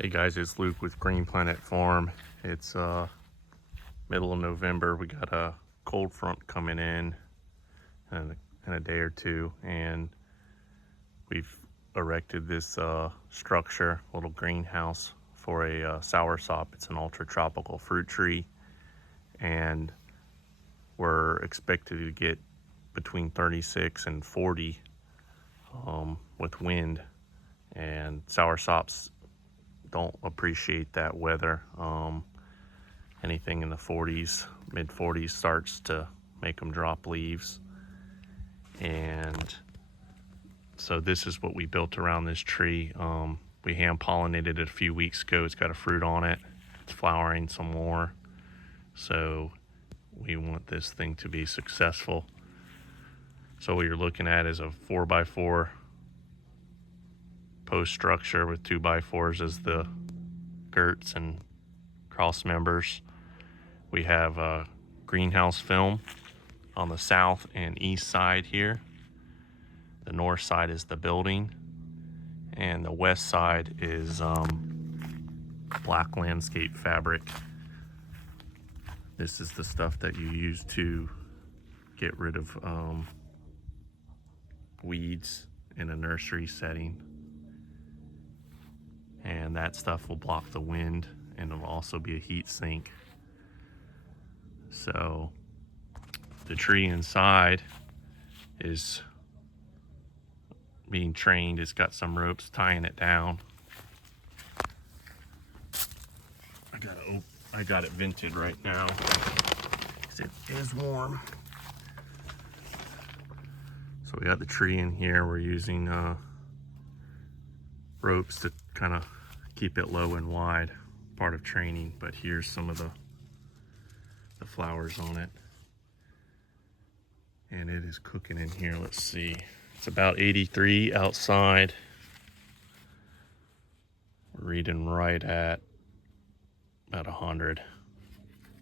Hey guys, it's Luke with Green Planet Farm. It's middle of November. We got a cold front coming in a day or two, and we've erected this structure, little greenhouse for a soursop. It's an ultra tropical fruit tree, and we're expected to get between 36 and 40 with wind, and soursops don't appreciate that weather. Anything in the 40s, mid 40s starts to make them drop leaves. And so this is what we built around this tree. We hand pollinated it a few weeks ago. It's got a fruit on it. It's flowering some more. So we want this thing to be successful. So what you're looking at is a 4x4 post structure with 2x4s as the girts and cross members. We have a greenhouse film on the south and east side here. The north side is the building, and the west side is black landscape fabric. This is the stuff that you use to get rid of weeds in a nursery setting. And that stuff will block the wind, and it'll also be a heat sink. So the tree inside is being trained. It's got some ropes tying it down. I got it vented right now because it is warm. So we got the tree in here. We're using ropes to kind of keep it low and wide, part of training. But here's some of the flowers on it, and it is cooking in here. Let's see, it's about 83 outside. We're reading right at about 100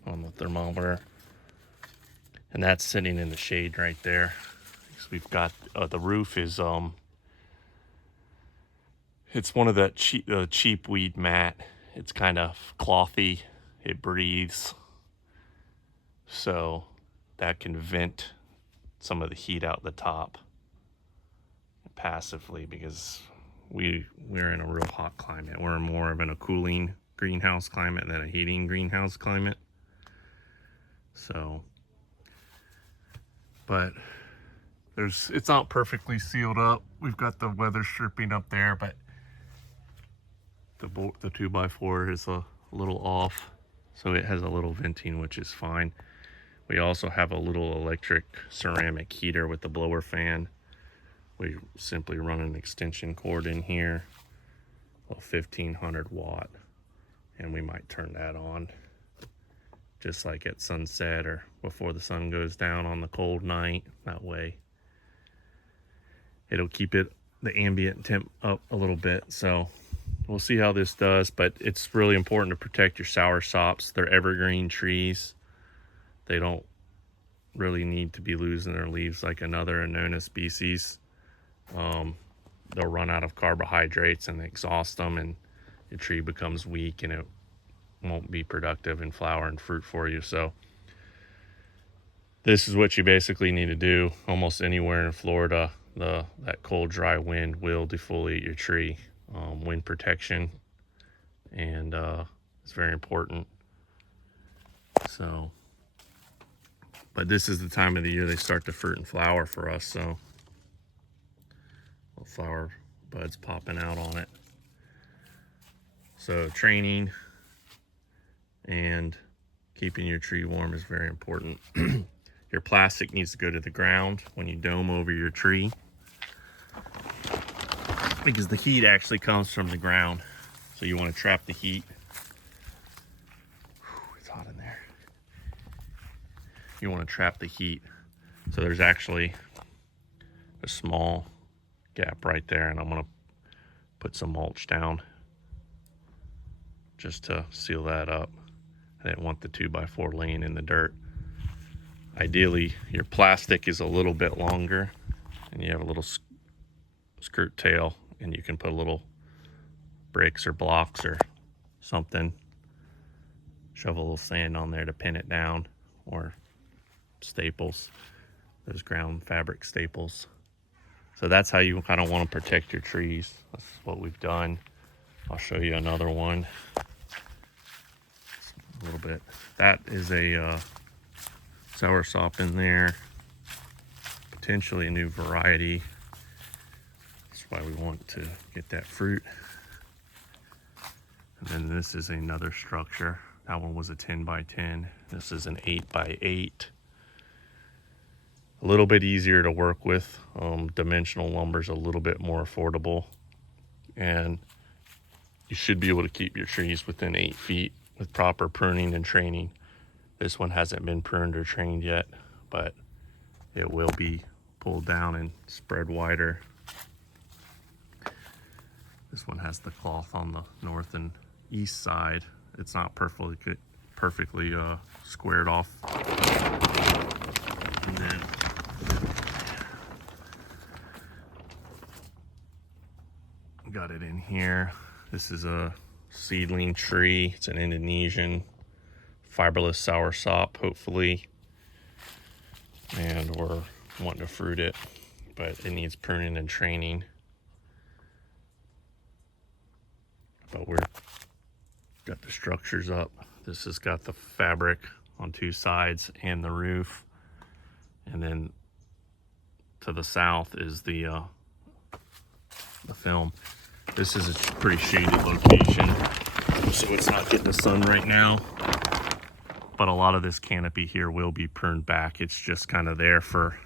on the thermometer, and that's sitting in the shade right there. So we've got the roof is it's one of that cheap weed mat. It's kind of clothy, it breathes, so that can vent some of the heat out the top passively, because we're in a real hot climate. We're more of in a cooling greenhouse climate than a heating greenhouse climate. So, but it's not perfectly sealed up. We've got the weather stripping up there, but the 2x4 is a little off, so it has a little venting, which is fine. We also have a little electric ceramic heater with the blower fan. We simply run an extension cord in here, a 1500 watt, and we might turn that on just like at sunset or before the sun goes down on the cold night. That way it'll keep the ambient temp up a little bit. So we'll see how this does, but it's really important to protect your soursops. They're evergreen trees. They don't really need to be losing their leaves like another Annona species. They'll run out of carbohydrates and exhaust them, and your tree becomes weak and it won't be productive in flower and fruit for you. So this is what you basically need to do almost anywhere in Florida. That cold, dry wind will defoliate your tree. Wind protection, and it's very important. So, but this is the time of the year they start to fruit and flower for us, so little flower buds popping out on it. So training and keeping your tree warm is very important. Your plastic needs to go to the ground when you dome over your tree, because the heat actually comes from the ground. So you want to trap the heat. It's hot in there. You want to trap the heat. So there's actually a small gap right there, and I'm going to put some mulch down just to seal that up. I didn't want the 2x4 laying in the dirt. Ideally, your plastic is a little bit longer, and you have a little skirt tail, and you can put a little bricks or blocks or something. Shove a little sand on there to pin it down, or staples, those ground fabric staples. So that's how you kind of want to protect your trees. That's what we've done. I'll show you another one. A little bit. That is a soursop in there. Potentially a new variety. That's why we want to get that fruit. And then this is another structure. That one was a 10 by 10. This is an 8 by 8. A little bit easier to work with. Dimensional lumber is a little bit more affordable, and you should be able to keep your trees within 8 feet with proper pruning and training. This one hasn't been pruned or trained yet, but it will be pulled down and spread wider. This one has the cloth on the north and east side. It's not perfectly squared off. And then got it in here. This is a seedling tree. It's an Indonesian fiberless soursop, hopefully. And we're wanting to fruit it, but it needs pruning and training. But we're got the structures up. This has got the fabric on 2 sides and the roof. And then to the south is the film. This is a pretty shady location, so it's not getting the sun right now. But a lot of this canopy here will be pruned back. It's just kind of there for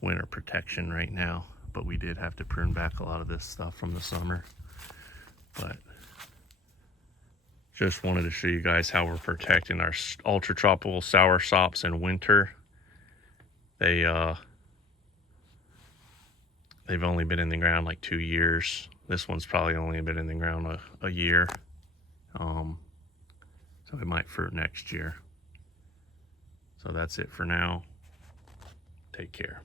winter protection right now. But we did have to prune back a lot of this stuff from the summer. But just wanted to show you guys how we're protecting our ultra tropical soursops in winter. They've only been in the ground like 2 years. This one's probably only been in the ground a year. So it might fruit next year. So that's it for now. Take care.